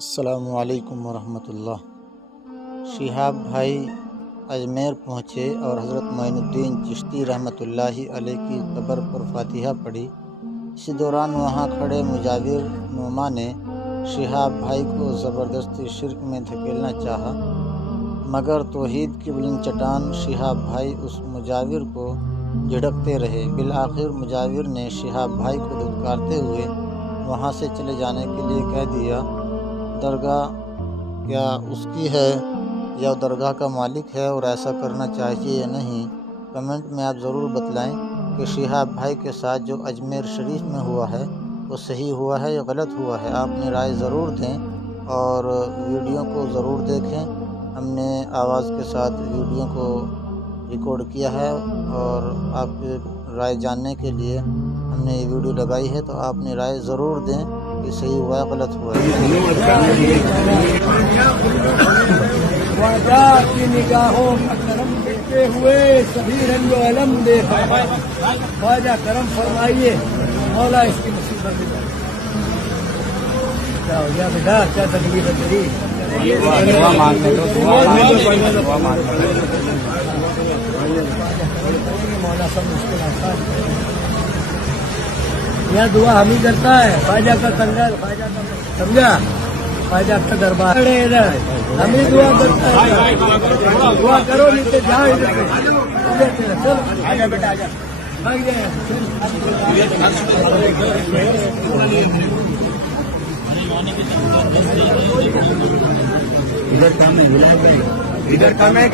السلام علیکم ورحمۃ اللہ۔ شہاب بھائی اجمیر پہنچے اور حضرت معین الدین چشتی رحمۃ اللہ علیہ کی قبر پر فاتحہ پڑھی۔ اسی دوران وہاں کھڑے مجاور نما نے شہاب بھائی کو زبردستی شرک میں دھکیلنا چاہا، مگر توحید کی بلند چٹان شہاب بھائی اس مجاور کو جھڑکتے رہے۔ بالآخر مجاور نے شہاب بھائی کو دھتکارتے ہوئے وہاں سے چلے جانے کے لیے کہہ دیا۔ درگاہ کیا اس کی ہے یا درگاہ کا مالک ہے اور ایسا کرنا چاہیے یا نہیں؟ کمنٹ میں آپ ضرور بتلائیں کہ شہاب بھائی کے ساتھ جو اجمیر شریف میں ہوا ہے وہ صحیح ہوا ہے یا غلط ہوا ہے۔ آپ اپنی رائے ضرور دیں اور ویڈیو کو ضرور دیکھیں۔ ہم نے آواز کے ساتھ ویڈیو کو ریکارڈ کیا ہے اور آپ کی رائے جاننے کے لیے ہم نے یہ ویڈیو لگائی ہے، تو آپ اپنی رائے ضرور دیں کہ صحیح ہوا ہے غلط ہوا ہے۔ وعدہ کی نگاہوں کا کرم دیتے ہوئے سبھی رنگ و علم دیکھا، خواجہ کرم فرمائیے، مولا اس کی مصیبت میں کیا ہو گیا بیٹا، کیا تکلیف ہے تیری؟ مولا سب مشکل آسان یہاں دعا ہم ہی کرتا ہے، خواجہ کا کنگل، خواجہ کا سمجھا، خواجہ کا دربار ادھر ہم ہی دعا کرتا ہے۔ دعا کرو نہیں تو جاؤ ادھر سے، چل بیٹا بھاگ جائے۔ ادھر کم ہے،